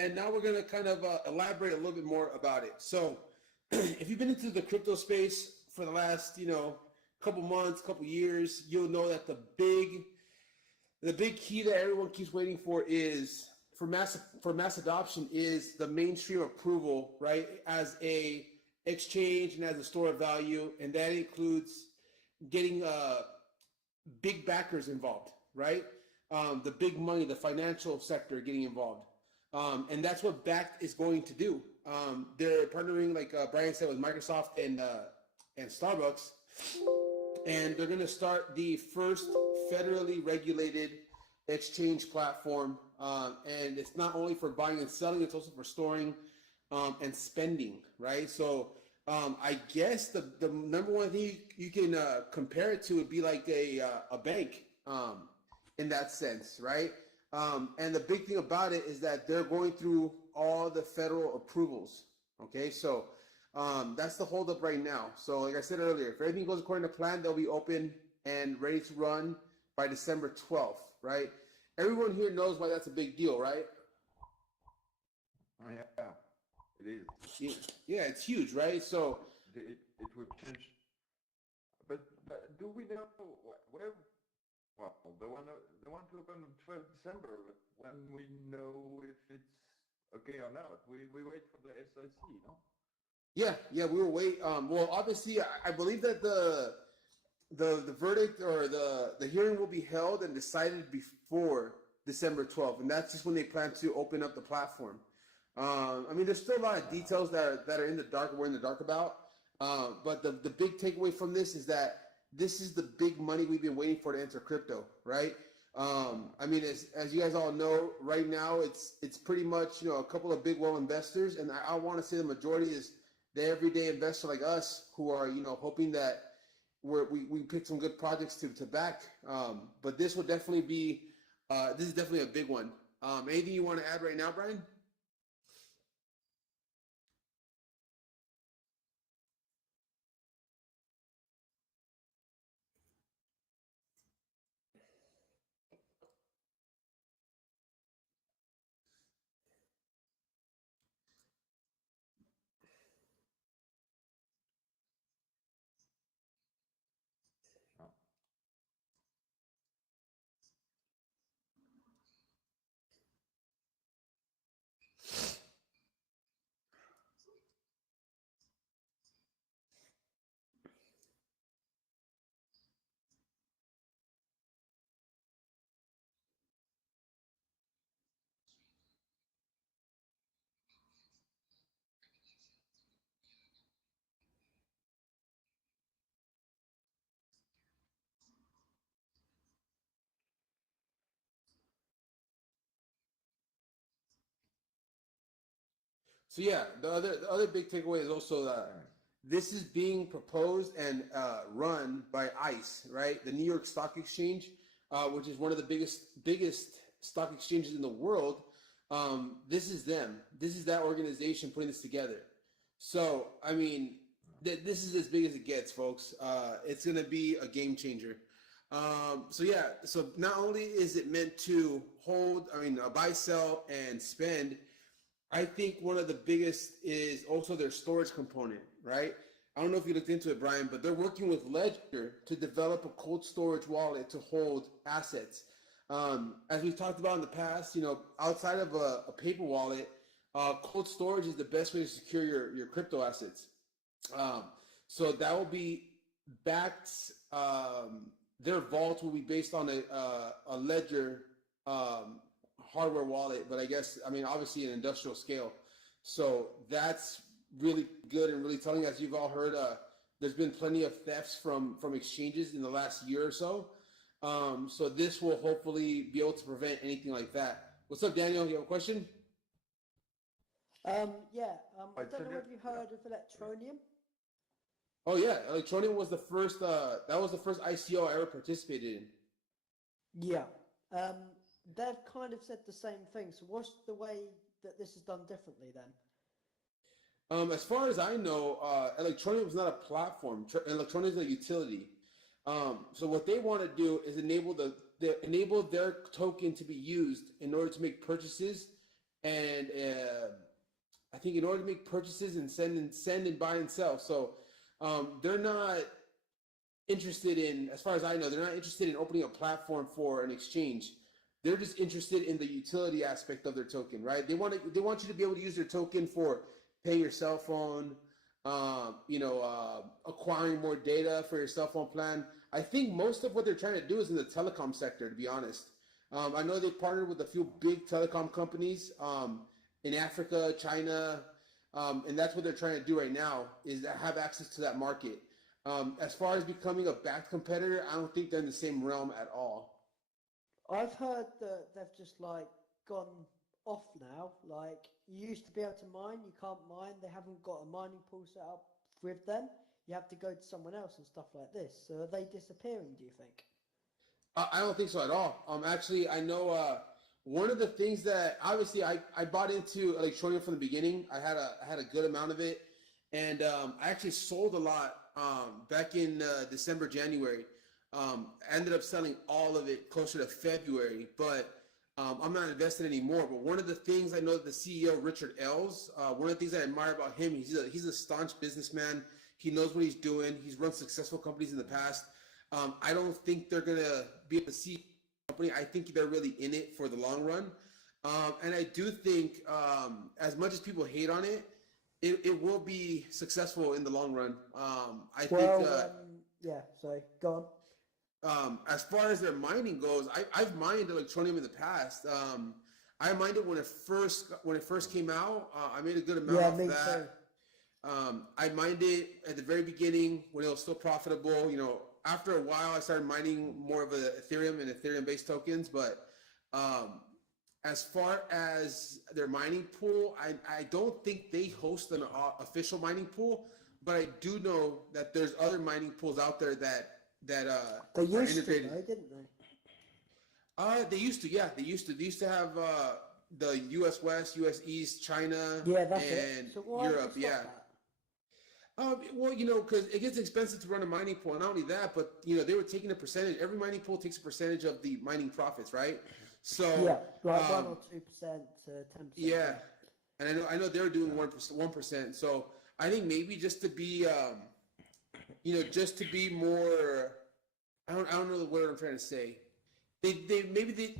and now we're going to kind of elaborate a little bit more about it. So, if you've been into the crypto space for the last, couple months, couple years, you'll know that the big key that everyone keeps waiting for is for mass adoption is the mainstream approval, right? As a exchange and as a store of value, and that includes getting big backers involved, right? The big money, the financial sector getting involved. And that's what Bakkt is going to do. They're partnering, like Brian said, with Microsoft and Starbucks, and they're going to start the first federally regulated exchange platform. And it's not only for buying and selling, it's also for storing and spending, right? So I guess the number one thing you can compare it to would be like a bank in that sense, right? And the big thing about it is that they're going through all the federal approvals. Okay, so that's the holdup right now. So like I said earlier, if everything goes according to plan, they'll be open and ready to run by December 12th, right? Everyone here knows why that's a big deal, right? Oh, yeah, it is. Yeah, it's huge, right? So it will change. But do we know where? Well, they want to open on 12th December, but when we know if it's okay or not, we wait for the SIC, no? Yeah, we will wait. Well, obviously, I believe that the verdict or the hearing will be held and decided before December 12th, and that's just when they plan to open up the platform. I mean, there's still a lot of details that are in the dark, we're in the dark about. But the big takeaway from this is that this is the big money we've been waiting for to enter crypto, right? I mean, as you guys all know, right now it's pretty much a couple of big well investors, and I want to say the majority is the everyday investor like us who are hoping that we pick some good projects to back. But this will definitely be this is definitely a big one. Anything you want to add right now, Brian? No. So yeah, the other big takeaway is also that this is being proposed and run by ICE, right? The New York Stock Exchange, which is one of the biggest stock exchanges in the world. This is them. This is that organization putting this together. So I mean, this is as big as it gets, folks. It's going to be a game changer. So yeah, so not only is it meant to hold, buy, sell, and spend. I think one of the biggest is also their storage component, right? I don't know if you looked into it, Brian, but they're working with Ledger to develop a cold storage wallet to hold assets. As we've talked about in the past, outside of a paper wallet, cold storage is the best way to secure your crypto assets. So that will be backed. Their vault will be based on a Ledger hardware wallet, but obviously an industrial scale. So that's really good and really telling. As you've all heard, there's been plenty of thefts from exchanges in the last year or so. So this will hopefully be able to prevent anything like that. What's up, Daniel? You have a question? Yeah. I don't know if you heard of Electronium. Oh yeah, Electronium was the first. That was the first ICO I ever participated in. Yeah. They've kind of said the same thing. So what's the way that this is done differently then? As far as I know, Electronium is not a platform. Electronium is a utility. So what they want to do is enable their token to be used in order to make purchases and I think in order to make purchases and send and buy and sell. So they're not interested in, as far as I know, they're not interested in opening a platform for an exchange. They're just interested in the utility aspect of their token, right? They want you to be able to use their token for paying your cell phone, acquiring more data for your cell phone plan. I think most of what they're trying to do is in the telecom sector, to be honest. I know they partnered with a few big telecom companies in Africa, China, and that's what they're trying to do right now, is have access to that market. As far as becoming a Bakkt competitor, I don't think they're in the same realm at all. I've heard that they've just like gone off now. Like you used to be able to mine, you can't mine. They haven't got a mining pool set up with them. You have to go to someone else and stuff like this. So are they disappearing, do you think? I don't think so at all. Actually, I know one of the things that obviously I bought into Electroneum from the beginning. I had a good amount of it, and I actually sold a lot back in December, January. I ended up selling all of it closer to February, but I'm not invested anymore. But one of the things I know that the CEO, Richard Ells, one of the things I admire about him, he's a staunch businessman. He knows what he's doing. He's run successful companies in the past. I don't think they're going to be able to see the company. I think they're really in it for the long run. And I do think, as much as people hate on it, it will be successful in the long run. Yeah, sorry, go on. As far as their mining goes, I've mined Electroneum in the past. I mined it when it first came out. I made a good amount off that. I mined it at the very beginning when it was still profitable. After a while, I started mining more of Ethereum and Ethereum-based tokens. But as far as their mining pool, I don't think they host an official mining pool. But I do know that there's other mining pools out there that they used integrated. to, though, didn't they? They used to, yeah. They used to have the U.S. West, U.S. East, China, Yeah, that's and it. So why Europe, did they yeah. stop that? Well, because it gets expensive to run a mining pool, and not only that, but they were taking a percentage. Every mining pool takes a percentage of the mining profits, right? So Yeah, like 1 or 2% to 10%. yeah, and I know they were doing 1%. So I think maybe just to be, just to be more. I don't know the word I'm trying to say. Maybe they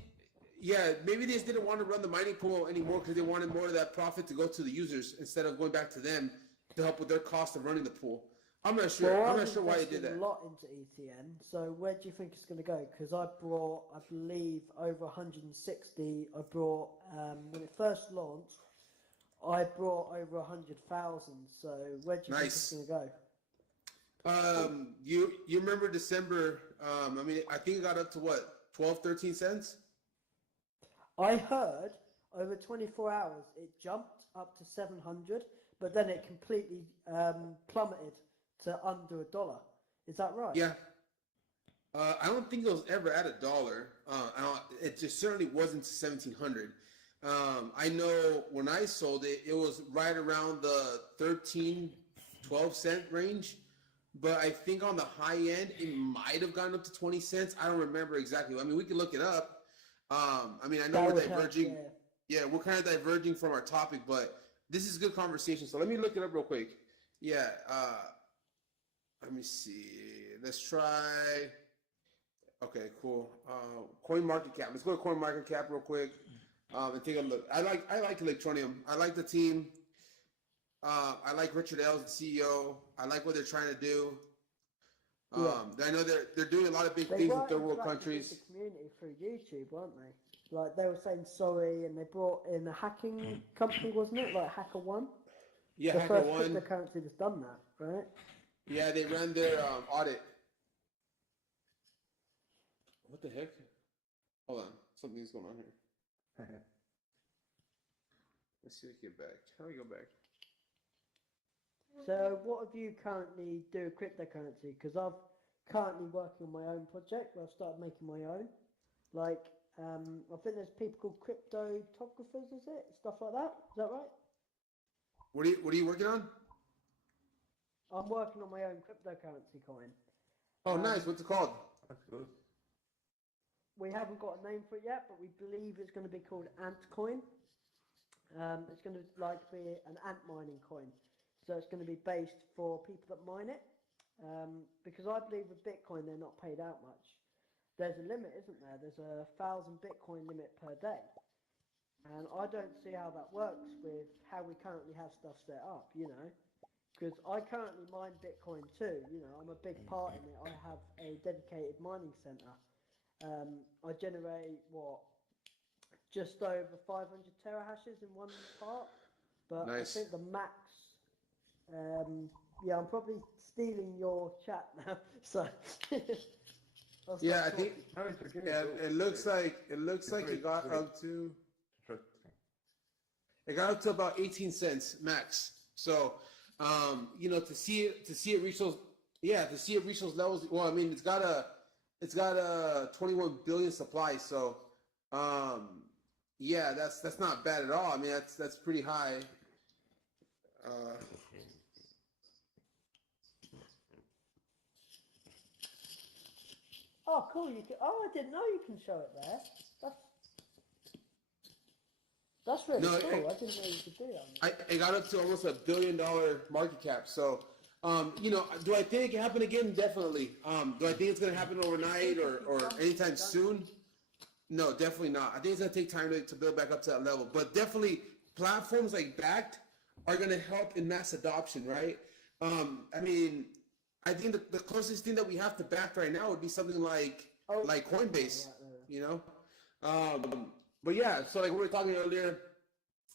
just didn't want to run the mining pool anymore because they wanted more of that profit to go to the users instead of going back to them to help with their cost of running the pool. I'm not sure. Well, I'm not sure why they did that. a lot into ETN. So where do you think it's going to go? Because I brought, I believe, over 160. I brought when it first launched, I brought over 100,000. So where do you think it's going to go? You remember December? I think it got up to what, 12, 13 cents? I heard over 24 hours it jumped up to 700, but then it completely plummeted to under $1. Is that right? Yeah. I don't think it was ever at $1. It just certainly wasn't to 1,700. I know when I sold it, it was right around the 13, 12 cent range. But I think on the high end, it might have gone up to 20 cents. I don't remember exactly. I mean, we can look it up. I know we're diverging. Yeah, we're kind of diverging from our topic, but this is good conversation. So let me look it up real quick. Yeah. Let me see. Let's try. Okay, cool. CoinMarketCap. Let's go to CoinMarketCap real quick and take a look. I like Electroneum. I like the team. I like Richard Ells, the CEO. I like what they're trying to do. I know they're doing a lot of big things in third world countries. The community through YouTube, weren't they? Like they were saying sorry, and they brought in a hacking company, wasn't it? Like HackerOne. Yeah, the HackerOne. first cryptocurrency that's done that, right? Yeah, they ran their audit. What the heck? Hold on, something's going on here. Let's see if we get back. How do we go back? So what have you currently do with cryptocurrency? Because I'm currently working on my own project where I've started making my own. Like, I think there's people called cryptographers, is it? Stuff like that. Is that right? What are you working on? I'm working on my own cryptocurrency coin. Oh, nice. What's it called? That's good. We haven't got a name for it yet, but we believe it's going to be called Antcoin. It's going to like be an ant mining coin. So it's going to be based for people that mine it. Because I believe with Bitcoin they're not paid out much. There's a limit, isn't there? There's a 1,000 Bitcoin limit per day. And I don't see how that works with how we currently have stuff set up, you know. Because I currently mine Bitcoin too, you know, I'm a big part in it. I have a dedicated mining center. I generate, just over 500 terahashes in one part. But Nice. I think the max, yeah, I'm probably stealing your chat now. So, I'll stop Yeah, I think talking. No, it's okay. yeah, Go. it looks like Great, it got great. up to Interesting. about 18 cents max. So, you know, to see it reach those, yeah, to see it reach those levels. Well, I mean, it's got a 21 billion supply. So, yeah, that's not bad at all. I mean, that's pretty high. Uh, Oh, cool! You can. Oh, I didn't know you can show it there. That's that's really No, cool. I didn't know you could do that. it got up to almost $1 billion market cap. So, you know, do I think it can happen again? Definitely. Do I think it's going to happen overnight or anytime soon? No, definitely not. I think it's going to take time to build back up to that level. But definitely platforms like Bakkt are going to help in mass adoption, right? I mean, I think the closest thing that we have to Bakkt right now would be something like Coinbase, you know? But yeah, so like we were talking earlier,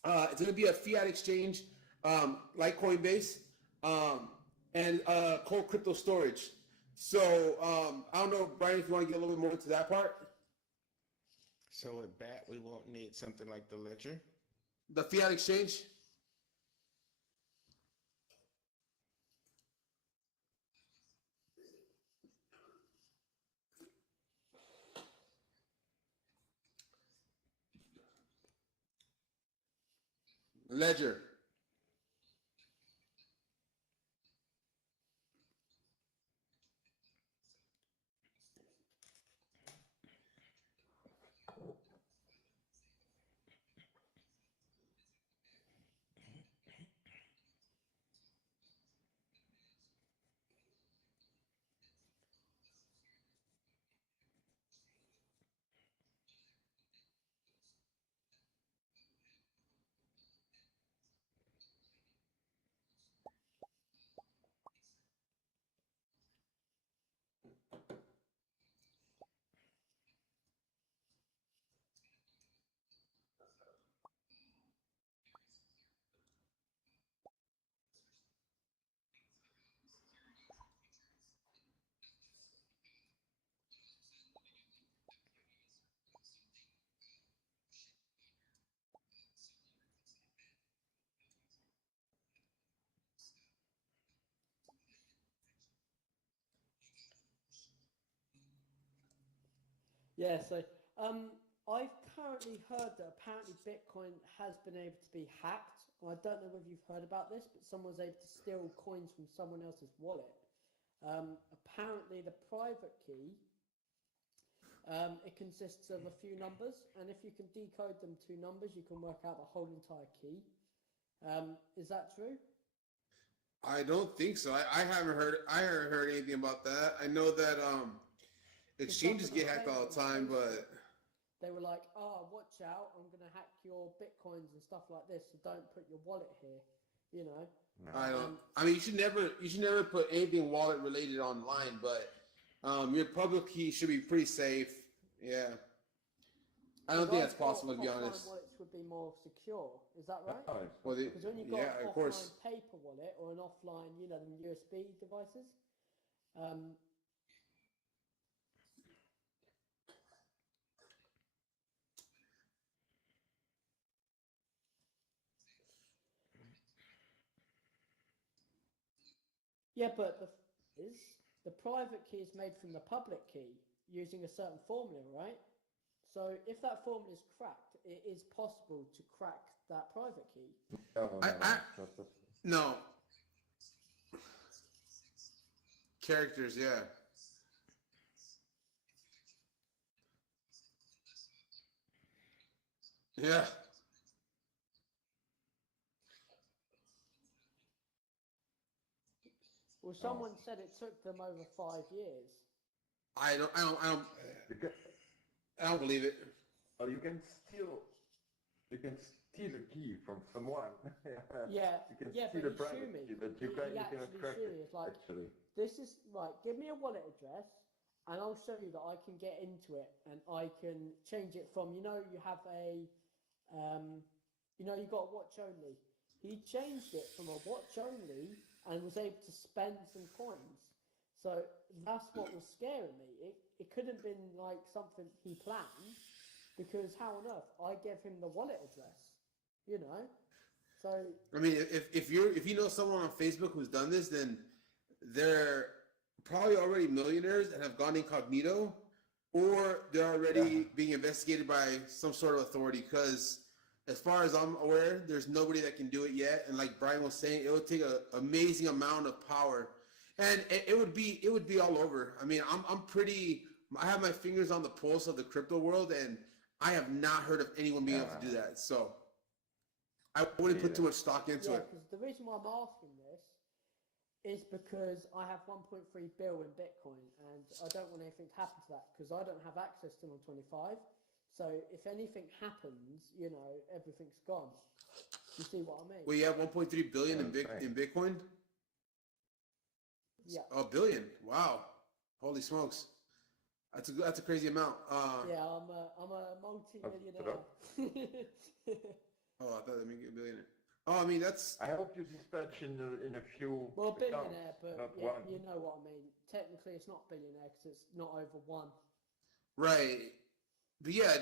it's going to be a fiat exchange like Coinbase and cold crypto storage. So I don't know, Brian, if you want to get a little bit more into that part. So with BAT, we won't need something like the ledger. The fiat exchange. Ledger. Yeah, so I've currently heard that apparently Bitcoin has been able to be hacked. I don't know whether you've heard about this, but someone was able to steal coins from someone else's wallet. Apparently, the private key it consists of a few numbers, and if you can decode them to numbers, you can work out the whole entire key. Is that true? I don't think so. I haven't heard anything about that. I know that exchanges get hacked all the time, but they were like, "Oh, watch out! I'm gonna hack your bitcoins and stuff like this. So don't put your wallet here." You know. No. I don't. I mean, you should never put anything wallet related online, but your public key should be pretty safe. Yeah. I don't think that's possible, to be honest. Offline wallets would be more secure. Is that right? Oh, Well, Because when you've got yeah, an of offline course. paper wallet or an offline, you know, the USB devices, um, yeah, but the private key is made from the public key using a certain formula, right? So if that formula is cracked, it is possible to crack that private key. no, I, no, I trust us. no characters. Yeah. Yeah. Well, someone said it took them over 5 years. I don't You can, I don't believe it. well, you can steal a key from someone. Yeah, You can yeah, steal but a he private shoo me. key, but you He can actually crack shoo it. me. It's like, Actually, this is right. Give me a wallet address, and I'll show you that I can get into it, and I can change it from. You have a, you got a watch only. He changed it from a watch only and was able to spend some coins. So that's what was scaring me. It couldn't have been like something he planned, because how on earth I gave him the wallet address, you know? So I mean, if you know someone on Facebook who's done this, then they're probably already millionaires and have gone incognito, or they're already being investigated by some sort of authority. Because as far as I'm aware, there's nobody that can do it yet. And like Brian was saying, it would take an amazing amount of power, and it would be all over. I mean, I have my fingers on the pulse of the crypto world, and I have not heard of anyone being able to do that. So I wouldn't put too much stock into yeah, it. because the reason why I'm asking this is because I have 1.3 bill in Bitcoin, and I don't want anything to happen to that, because I don't have access to my 25. So if anything happens, everything's gone. You see what I mean? Well, you have 1.3 billion in Bitcoin. Yeah. A billion. Wow. Holy smokes. That's a crazy amount. Yeah, I'm a multi-millionaire. Oh, I thought that meant a billionaire. Oh, I mean that's. I hope you dispatch in a few. Well, accounts, billionaire, but not yeah, one. you know what I mean. Technically, it's not billionaire because it's not over one. Right. But yeah,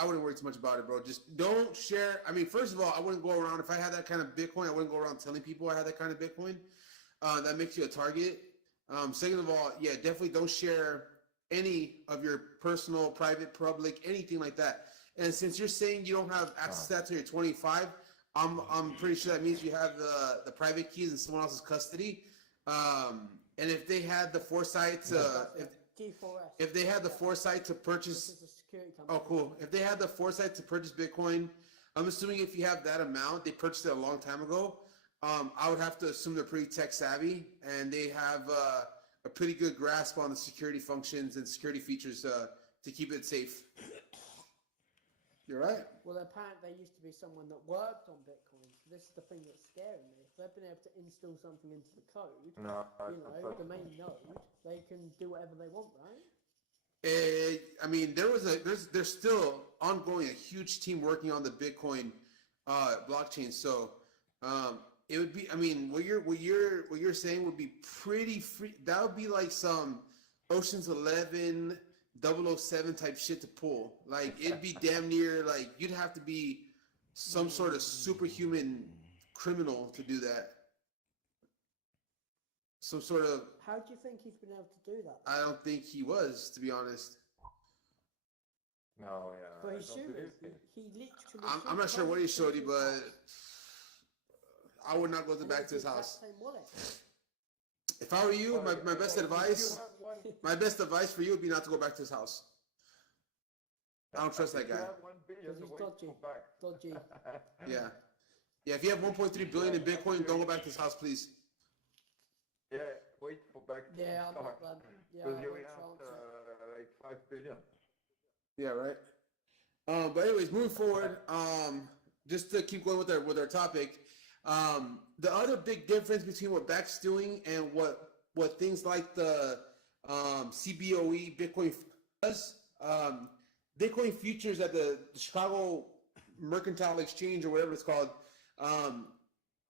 I wouldn't worry too much about it, bro. Just don't share. I mean, first of all, I wouldn't go around, if I had that kind of Bitcoin, I wouldn't go around telling people I had that kind of Bitcoin. That makes you a target. Second of all, yeah, definitely don't share any of your personal, private, public, anything like that. And since you're saying you don't have access to that till you're 25, I'm pretty sure that means you have the private keys in someone else's custody. And if they had the foresight to, G4S. if they had the foresight to This purchase, is a security company. oh cool. If they had the foresight to purchase Bitcoin, I'm assuming if you have that amount, they purchased it a long time ago. I would have to assume they're pretty tech savvy and they have a pretty good grasp on the security functions and security features to keep it safe. You're right. Well, apparently there used to be someone that worked on Bitcoin. So this is the thing that's scaring me. If they've been able to install something into the code, the main node, they can do whatever they want, right? I mean, there's still ongoing a huge team working on the Bitcoin blockchain. So it would be. I mean, what you're saying would be pretty free. That would be like some Ocean's 11, 007 type shit to pull. Like it'd be damn near like you'd have to be some sort of superhuman criminal to do that. Some sort of. How do you think he's been able to do that? I don't think he was, to be honest. No, yeah. But I he don't showed believe me. it. He literally. I'm not sure what he showed you, but I would not go back to his house. Same wallet. If I were you, my best Well, advice, you have one- my best advice for you would be not to go back to his house. I don't trust that if you guy. have 1 billion, Because he's wait dodgy. for back. Dodgy. Yeah. Yeah, if you have 1.3 billion in Bitcoin, don't go back to his house, please. Yeah, wait for back. Yeah, I'm not done. Yeah, Because I you won't have chance it. like 5 billion. Yeah, right. But anyways, moving forward, just to keep going with our topic, the other big difference between what Bakkt's doing and what things like the CBOE Bitcoin does, Bitcoin futures at the Chicago Mercantile Exchange or whatever it's called.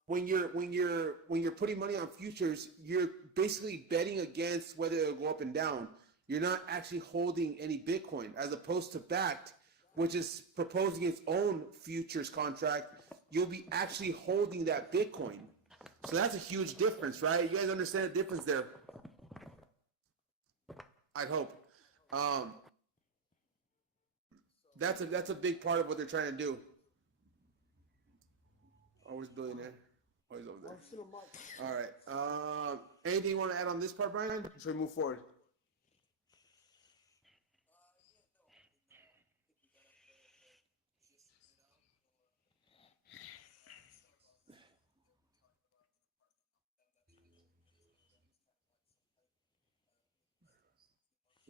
When you're putting money on futures, you're basically betting against whether it'll go up and down. You're not actually holding any Bitcoin, as opposed to Bakkt, which is proposing its own futures contract. You'll be actually holding that Bitcoin. So that's a huge difference, right? You guys understand the difference there? I'd hope. That's a big part of what they're trying to do. Oh, where's billionaire? Oh, he's over there. I'm still on mic. All right. Anything you want to add on this part, Brian? Or should we move forward?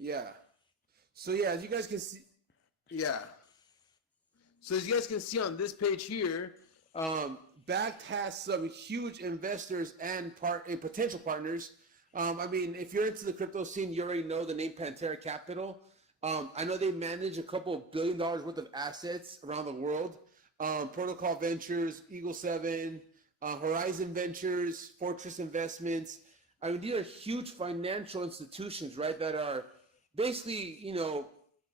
Yeah. So yeah, as you guys can see, yeah. So as you guys can see on this page here, Bakkt has some huge investors and potential partners. I mean, if you're into the crypto scene, you already know the name Pantera Capital. I know they manage a couple of $1 billion worth of assets around the world. Protocol Ventures, Eagle 7, Horizon Ventures, Fortress Investments. I mean, these are huge financial institutions, right? That are basically,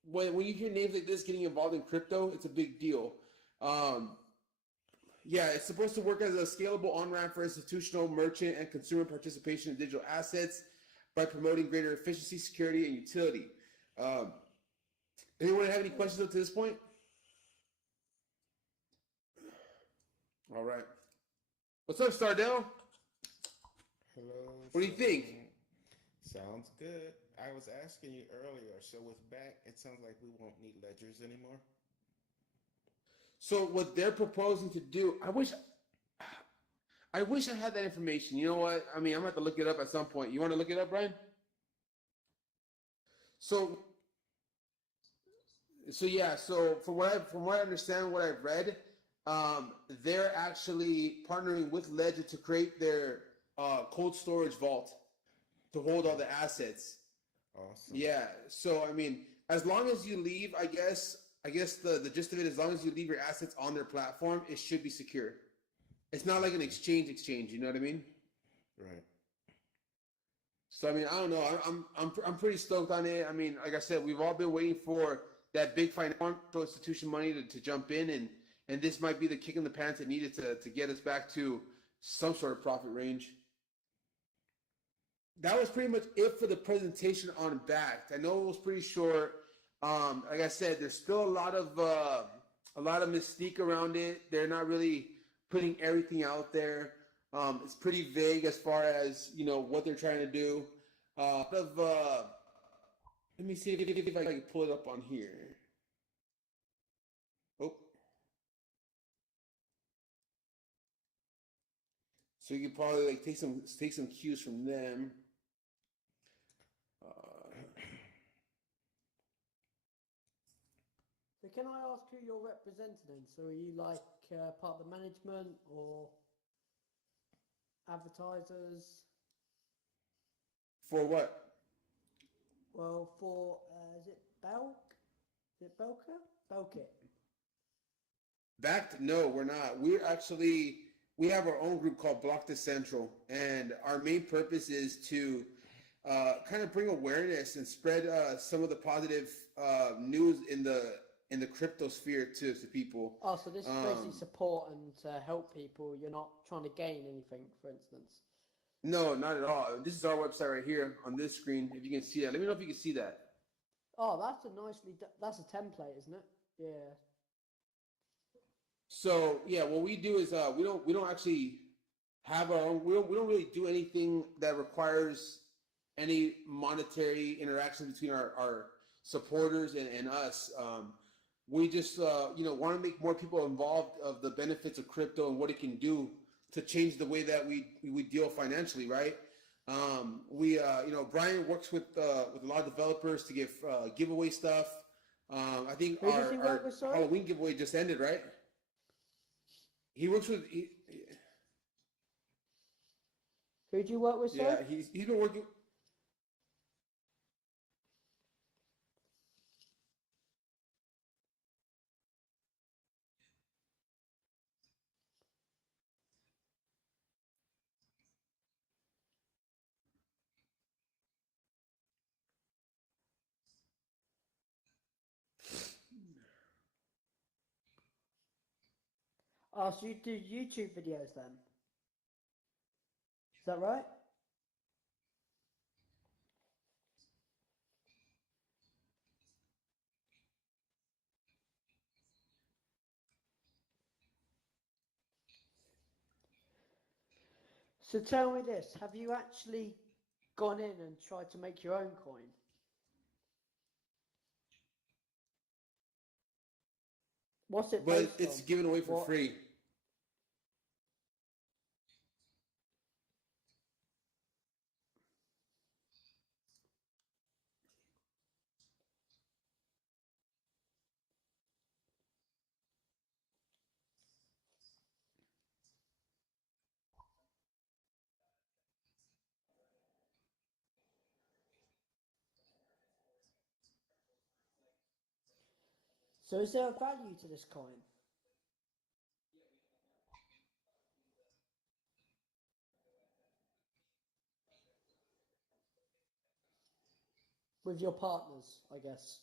when you hear names like this getting involved in crypto, it's a big deal. Um, yeah, it's supposed to work as a scalable on-ramp for institutional, merchant, and consumer participation in digital assets by promoting greater efficiency, security, and utility. Um, Anyone have any questions up to this point? All right. What's up, Stardell? Hello. What do you think? Sounds good. I was asking you earlier. So with Bakkt, it sounds like we won't need ledgers anymore. So what they're proposing to do, I wish I had that information. You know what? I mean, I'm gonna have to look it up at some point. You want to look it up, Brian? So, so yeah. So from what I understand, what I've read, they're actually partnering with Ledger to create their cold storage vault to hold all the assets. Awesome. Yeah. So I mean, as long as you leave, I guess the gist of it, as long as you leave your assets on their platform, it should be secure. It's not like an exchange. You know what I mean? Right. So I mean, I don't know. I'm pretty stoked on it. I mean, like I said, we've all been waiting for that big financial institution money to jump in, and this might be the kick in the pants it needed to get us back to some sort of profit range. That was pretty much it for the presentation on Bakkt. I know it was pretty short. Like I said, there's still a lot of mystique around it. They're not really putting everything out there. It's pretty vague as far as what they're trying to do. Let me see if I can pull it up on here. Oh, so you could probably like take some cues from them. So can I ask who you're representing? So are you like part of the management or advertisers? For what? Well, for is it Belk? Is it Belka? Belkit. Bakkt? No, we're not. We have our own group called BlockDecentral, and our main purpose is to kind of bring awareness and spread some of the positive news in the crypto sphere to people. Oh, so this is basically support and to help people. You're not trying to gain anything, for instance. No, not at all. This is our website right here on this screen. If you can see that, let me know if you can see that. Oh, that's a template, isn't it? Yeah. So yeah, what we do is we don't actually have our own. We don't really do anything that requires any monetary interaction between our supporters and us. We just want to make more people involved of the benefits of crypto and what it can do to change the way that we deal financially, right? Brian works with a lot of developers to give giveaway stuff. I think Who does he work with, sorry? Halloween giveaway just ended, right? He works with Who do you work with, sorry? yeah, he's been working. Oh, so you do YouTube videos then? Is that right? So tell me this, have you actually gone in and tried to make your own coin? What's it But based it's on? given away for What? free. So is there a value to this coin? With your partners, I guess.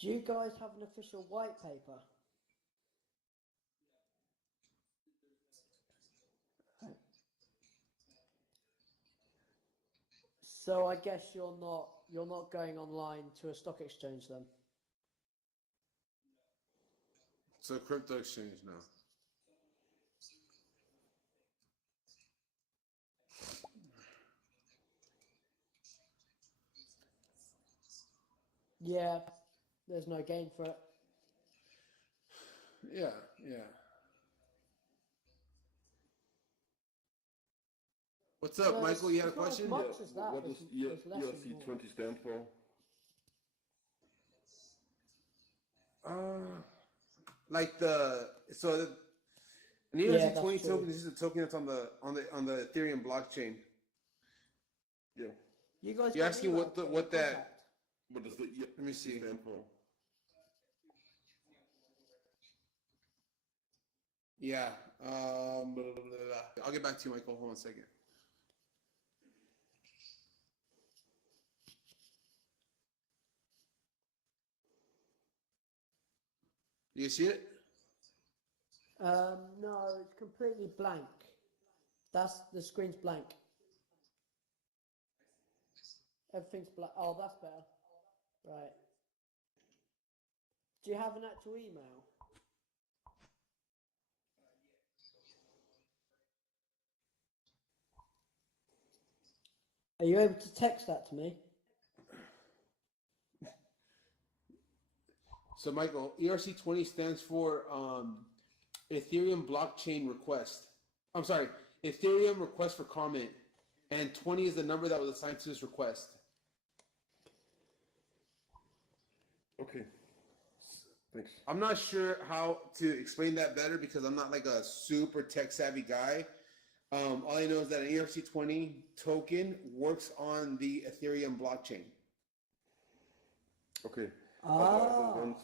Do you guys have an official white paper? So I guess you're not going online to a stock exchange then. So crypto exchange now. Yeah, there's no gain for it. Yeah, yeah. What's up, No, Michael? You had a it's not as question? much Yeah, as that. what does There's less and more. ERC20 stand for? Like the an Yeah, ERC20 that's true. token is just a token that's on the Ethereum blockchain. Yeah. You guys You're got an asking email from what that? contact? What does the ERC20 Let me see. stand for? Yeah. Blah, blah, blah, blah. I'll get back to you, Michael. Hold on a second. You see it? No, it's completely blank. That's the screen's blank. Everything's blank. Oh, that's better. Right. Do you have an actual email? Are you able to text that to me? So, Michael, ERC20 stands for Ethereum blockchain request. I'm sorry, Ethereum request for comment, and 20 is the number that was assigned to this request. Okay. Thanks. I'm not sure how to explain that better because I'm not like a super tech savvy guy. All I know is that an ERC20 token works on the Ethereum blockchain. Okay. Ah. Other ones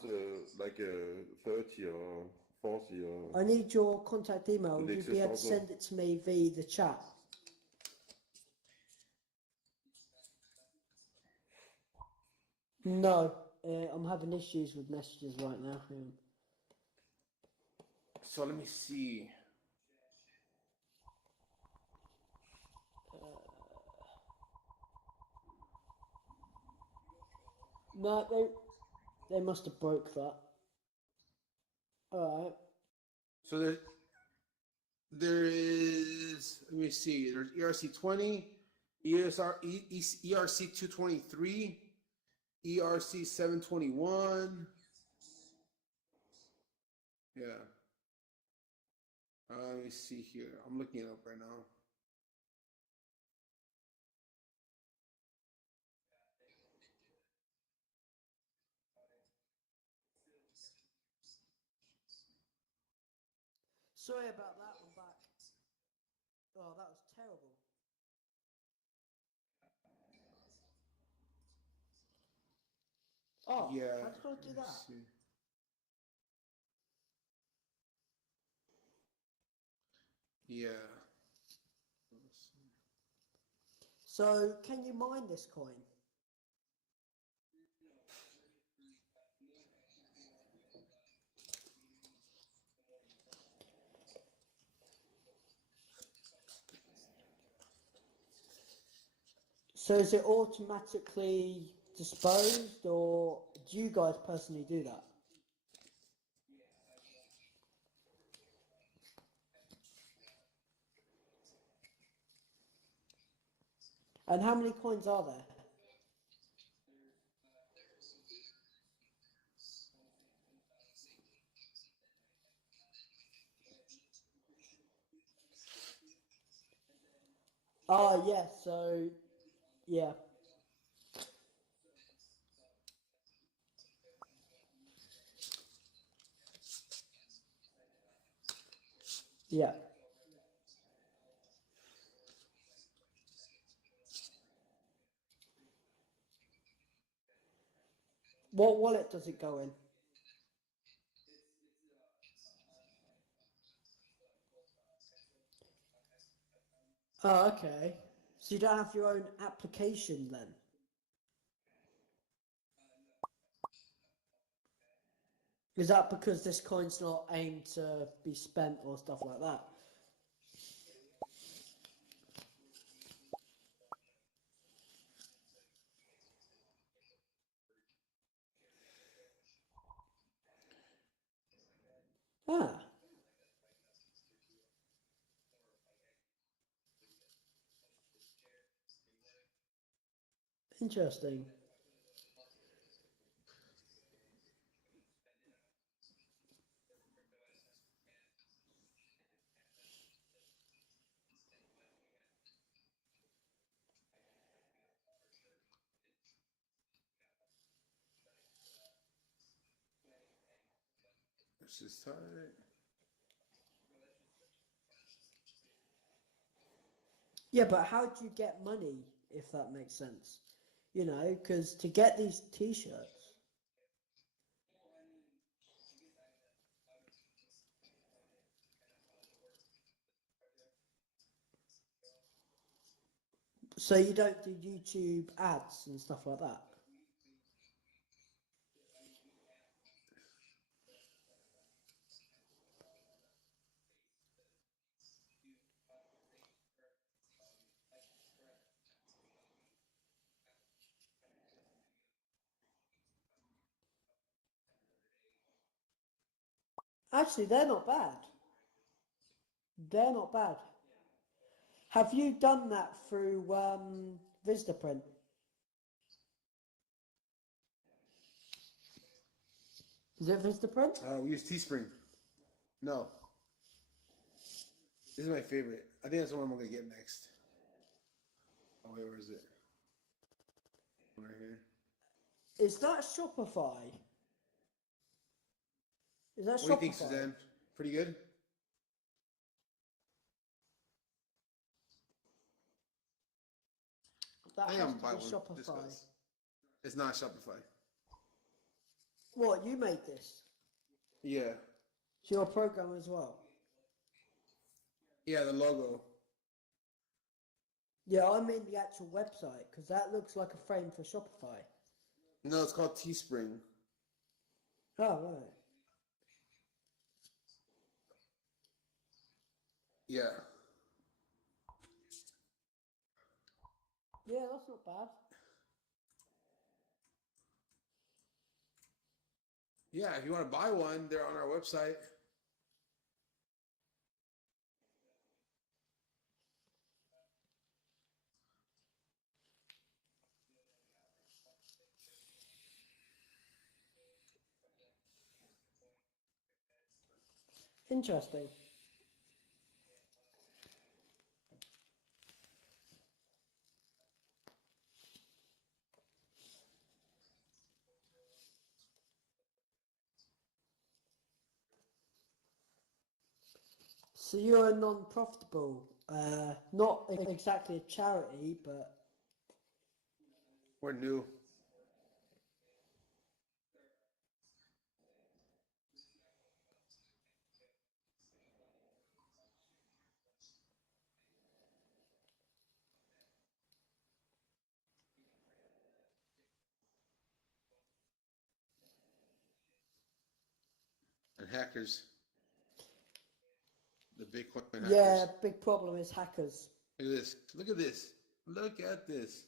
like 30 or 40 or... I need your contact email. Would you be able to also? send it to me via the chat? No, I'm having issues with messages right now. Hang on. So let me see. No, they must have broke that. All right. So there is, let me see, there's ERC20, ERC223, ERC721. Yeah. Let me see here. I'm looking it up right now. Sorry about that. I'm back. Oh, that was terrible. Oh, Yeah. how did I do let me that? see. Yeah. Let's see. So, can you mine this coin? So, is it automatically disposed, or do you guys personally do that? And how many coins are there? Oh, yeah, so, yeah. Yeah. What wallet does it go in? Oh, okay. So you don't have your own application then? Is that because this coin's not aimed to be spent or stuff like that? Ah, interesting. This is tight. Yeah, but how do you get money, if that makes sense? You know, because to get these t-shirts, so you don't do YouTube ads and stuff like that? Actually, they're not bad. They're not bad. Have you done that through Vistaprint? Is it Vistaprint? We use Teespring. No, this is my favorite. I think that's the one I'm gonna get next. Oh wait, where is it? Right here. Is that Shopify? Is that What do you think, Shopify? Suzanne? Pretty good. That I think has I'm to gonna be buy one just Shopify. because it's not Shopify. What, you made this? Yeah, So you're a programmer as well? yeah, the logo. Yeah, I mean the actual website, because that looks like a frame for Shopify. No, it's called Teespring. Oh, right. Yeah, Yeah, that's not bad. yeah. If you want to buy one, they're on our website. Interesting. So you're a non-profitable, not exactly a charity, but We're new. And hackers, the Bitcoin yeah, hackers. big problem is hackers. Look at this. Look at this. Look at this.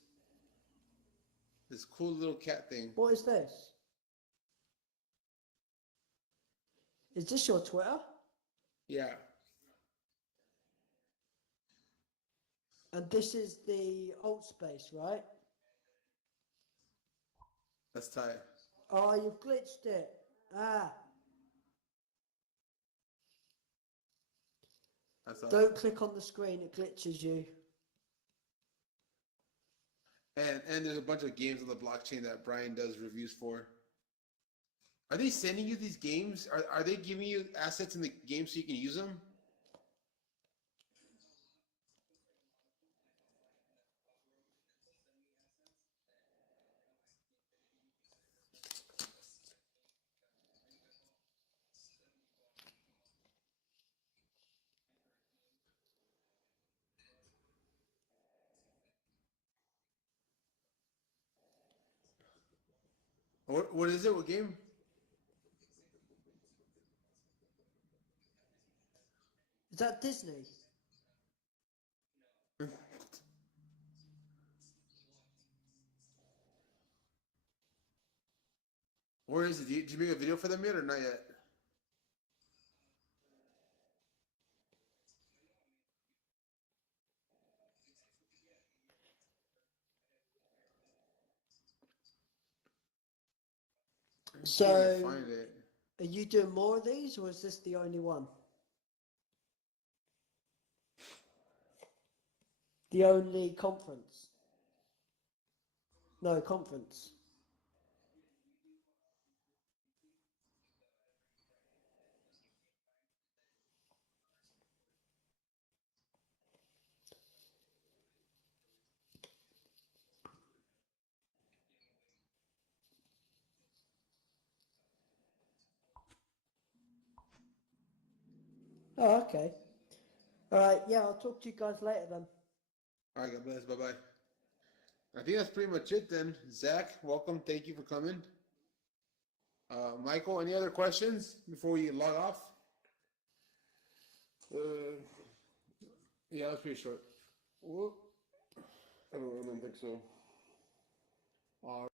This cool little cat thing. What is this? Is this your Twitter? Yeah, And this is the alt space, right? that's tight. Oh, you've glitched it. Ah, That's awesome. don't click on the screen, it glitches you. And there's a bunch of games on the blockchain that Brian does reviews for. Are they sending you these games? Are they giving you assets in the game so you can use them? What is it? What game? Is that Disney? Where is it? Did you make a video for them yet or not yet? I So, can't find it. are you doing more of these, or is this the only one? The only conference? No, conference. Oh, okay. All right, yeah, I'll talk to you guys later then. All right, God bless. Bye bye. I think that's pretty much it then. Zach, welcome. Thank you for coming. Michael, any other questions before we log off? Yeah, that's pretty short. I don't think so.